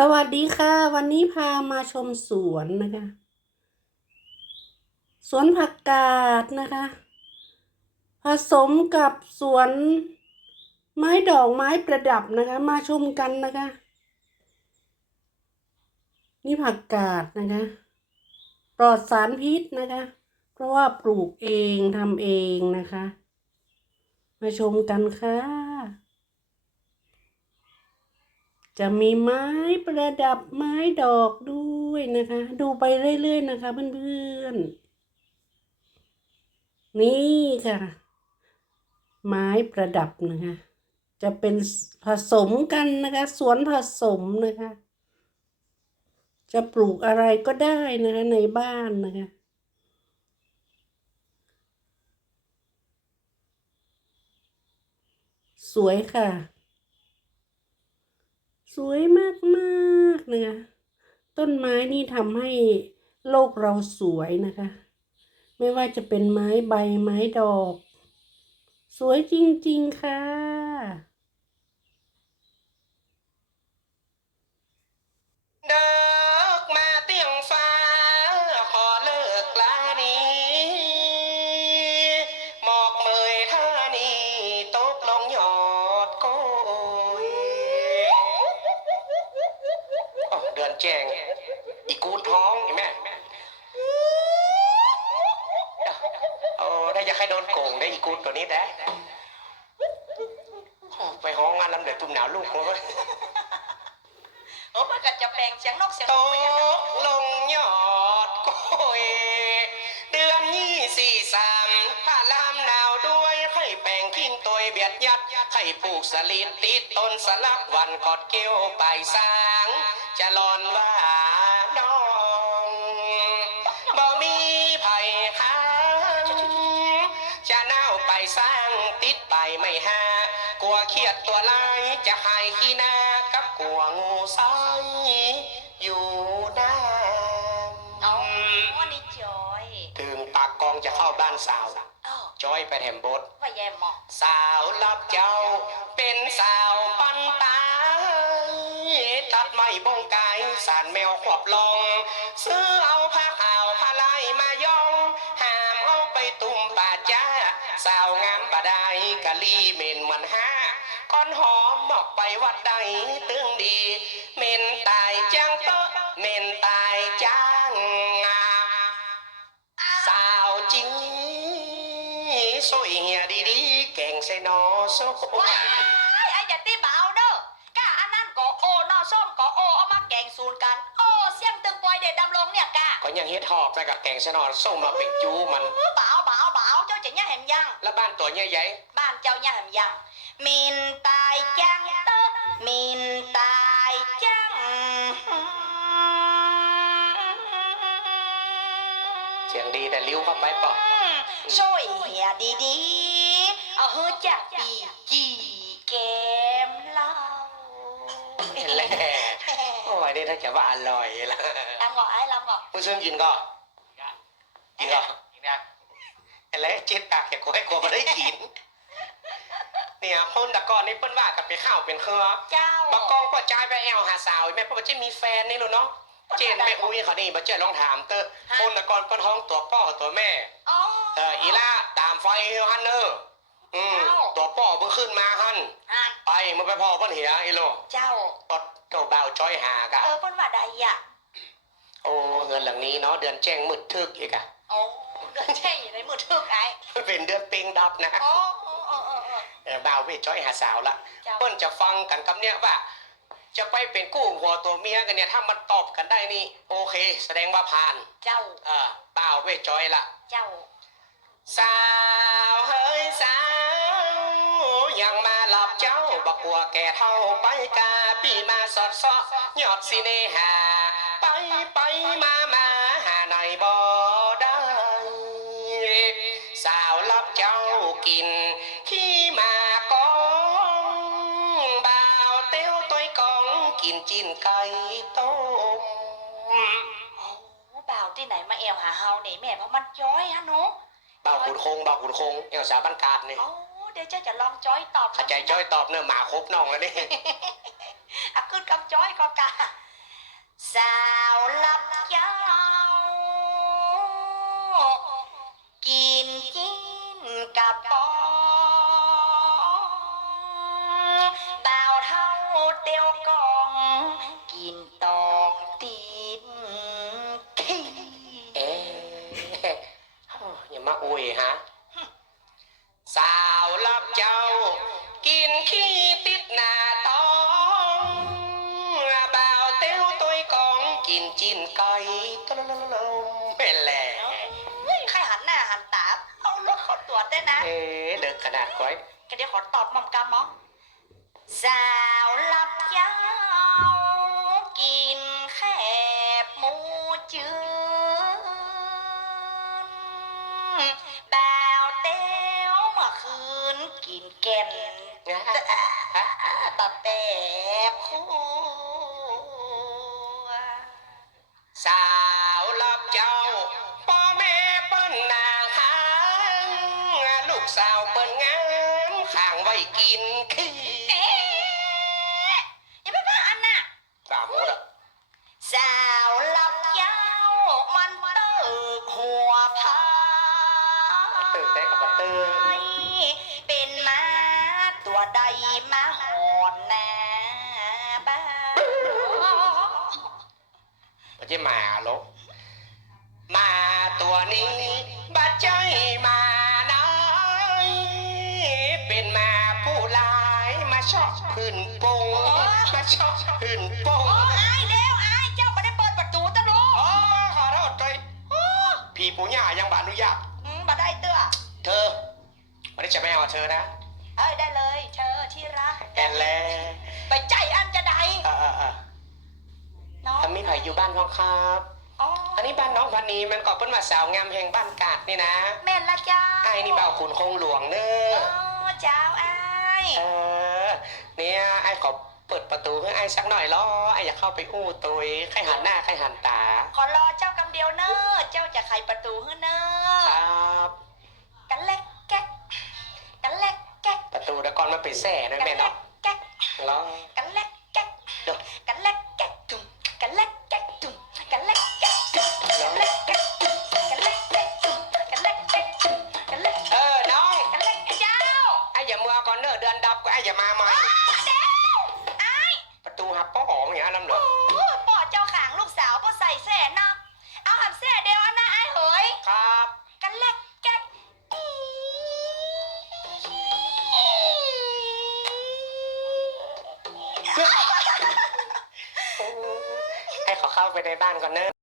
สวัสดีค่ะ วันนี้พามาชมสวนนะคะ สวนผักกาดนะคะ ผสมกับสวนไม้ดอกไม้ประดับนะคะ มาชมกันนะคะ นี่ผักกาดนะคะ ปลอดสารพิษนะคะ เพราะว่าปลูกเองทำเองนะคะ มาชมกันค่ะ จะมีไม้ประดับไม้ดอกด้วยนะคะ ดูไปเรื่อยๆนะคะเพื่อนๆ นี่ค่ะ ไม้ประดับนะคะ จะเป็นผสมกันนะคะ สวนผสมนะคะ จะปลูกอะไรก็ได้นะคะในบ้านนะคะสวยค่ะ สวยมากๆนะคะต้นไม้นี่ทำให้โลกเราสวยนะคะ ไม่ว่าจะเป็นไม้ใบไม้ดอก สวยจริง ๆ ค่ะ เดือนแจ้งอีกูท้องเห็นไหมโอ้ได้จะใครโดนโกงได้อีกูตัวนี้แต่ไปห้องงานลำเดือดตุ่มหนาวลูกเขาโอ้มันก็จะแปลงเสียงนกเสียงตนกไปยังไงกลงยอ ยัดให้ปลูกสลิดติดต้นสลักวันกอดเกี้ยวไปสร้าง จะลอนว่าน้องบ่มีไผ่ค้างจะเน่าไปสร้างติดไปไม่หากลัวเครียดตัวลายจะหายขี้หน้ากับกลัวงูไซอยู่น้เอาำวันนี้จอย ถึงปากกองจะเข้าบ้านสาวเอ้า จอยไปแถมบดว่าแย่หมอกสาวรับเจ้า เป็นสาวปันตายตัดไม้บงกายสารแมวขวบลองซื้อเอาผ้าขาวผ้าลายมายองห้ามเอาไปตุ่มป่าจ้า สาวงามบ่ได้กะลีเมนเหมือนห้าก้อนหอมหมอกไปวัดใดตึงดีเมนตายจ้างเตอะเมนตาย โซ่ว้ายไอ้อย่าตีเบาเด้อกะอันนั้นก็โอนอส้มก็โอเอามาแกงสูนกัน โอ้เสียงตึงปอยเด็ดดำลงเนี่ยกะก็ยังเฮ็ดหอบไปกับแกงใส่นอส้มมาเป็นจูมันเออเบาเบาเบาเจ้าจะเนี่ยแหมยัง แล้วบ้านตัวใหญ่บ้านเจ้าเนี่ยแหมยังมินตายจังเตอะมินตายจังๆเสียงดีแต่ลิ้วเข้าไปเปอกช่วยเฮียดีๆ เอาเฮือจักปีจีเกมเหล้าเห็นแล้วโอ้ยนี่ถ้าจะว่าอร่อยละลำก่อนไอ้ลำก่อนผู้ซึ่งกินก็กินก็กินนะเห็นแล้วเจ็ดปากแกกลัวให้กลัวมาได้กิน เนี่ยคนแตะกอนนี่เปิ้นว่ากับไปข้าวเป็นเครือเจ้าบักกองก็จ่ายไปแอลหาสาวแม่เพราะว่าเจมีแฟนนี่รู้เนาะเจนแม่อุ้ยเขานี่มาเจนลองถามเตอะคนแตะกอนก็ท้องตัวพ่อตัวแม่อ๋อเอออีล่าตามไฟฮันเนอร์ อืมเอ้าตัวป่อเพิ่งขึ้นมาฮันอ่านไปมึงไปพ่อเพิ่นเหียอีโลเจ้าตดเจ้าบ่าวจ้อยหากะ เออเพิ่นว่าใดอะโอ้เงินหลังนี้เนาะเดือนแจ้งมืดทึกอีกอะโอ้เดือนใช่ในมือถือไอ้เป็นเดือนปิงดับนะโอ้โอ้โอ้โอ้โอ้เออบ่าวเวทจ้อยหาสาวละเจ้าเปิ้นจะฟังกันกับเนี่ยว่า จะไปเป็นกู้หัวตัวเมียกันเนี่ยถ้ามันตอบกันได้นี่ โอเค แสดงว่าผ่านเจ้า เออบ่าวเวทจ้อยละเจ้า สาวเฮ้ยสาว ยังมาหลับเจ้าบักกัวแก่เท่าไปกาปีมาสอดซอหยอดสิเนหา ไปไปมามาหาในบ่ได้ สาวรับเจ้ากิน ขี้มากองบ่าวเต้วต้อยกองกินจินไก่ต้มโอ้บ่าวที่ไหนมาแอวหาเฮานี่แม่เพราะมันจ้อยฮะหนูบ่าวขุนคงบ่าวขุนคงเอวสาวบ้านกาดนี่โอ้ เดี๋ยวเจ้จะลองจ้อยตอบอาจารย์จ้อยตอบเนื้อหมาครบน่องแล้วนี่อะขึ้นคำจ้อยก็กาสาวล ตะละละละละเป็นแหละเฮ้ยใครหันหน้าหันตา เอารถเขาตรวจได้วยนะเอ๊ะเด็กขนาดก้อยก็เดี๋ยวขอตอบหมอมกามอสาวลับ กินขี้เอ๊ะอย่าไปว่าอันน่ะ ตามหมดอะสาวลับยาวมันเติกหัวพาตื่นเต้นกับบัตเตอร์เป็นม้าตัวใดมาหอนหน้าบ้านมันจะมาหรอกมาตัวนี้ พี่ปู่ย่ายังบาอนุญาตอืมบ่ได้เตื้อเธอวันนี้จะไม่เอาเธอนะเอ้ยได้เลยเธอที่รักแอนแลไปใจอันจะใดเออเออเออน้องทำมีไผ่อยู่บ้านพ้องครับอ๋ออันนี้บ้านน้องพันนีมันก็เป็นว่าสาวงามแห่งบ้านกาดนี่นะแม่นละจ้าไอ้นี่เบาขุนคงหลวงเนเออะอเจ้าอายเออเนี่ยไอ้ขอเปิดประตูให้ไอ้สักหน่อยล้อไอ้อยากเข้าไปอู้ตุยใครหันหน้าใครหันตา ขอรอเจ้า จ้าจะไขประตูให้เนอคะรับกันเล็กแก๊กกันเล็กแก๊กประตูเดี๋ยวก่อนมาไปแส่ด้วยกันแม่เล็เนาะกแก๊กล้อกันเล็กแก๊กเดี๋ยวกันเล็กแก๊กจุ่มกันเล็กแก๊กจุ่มกันเล็กแก๊กจุ่มกันเล็กแก๊กจุ่มกันเล็กแก๊กจุ่มกันเล็กแก๊กจุ่มกันเล็กเออน้องกันเล็กเจ้าไอ้อย่ามัวก่อนเนอะเดือนดับก็ไอ้อย่ามาใหม่ ไปในบ้านก่อนเนอะ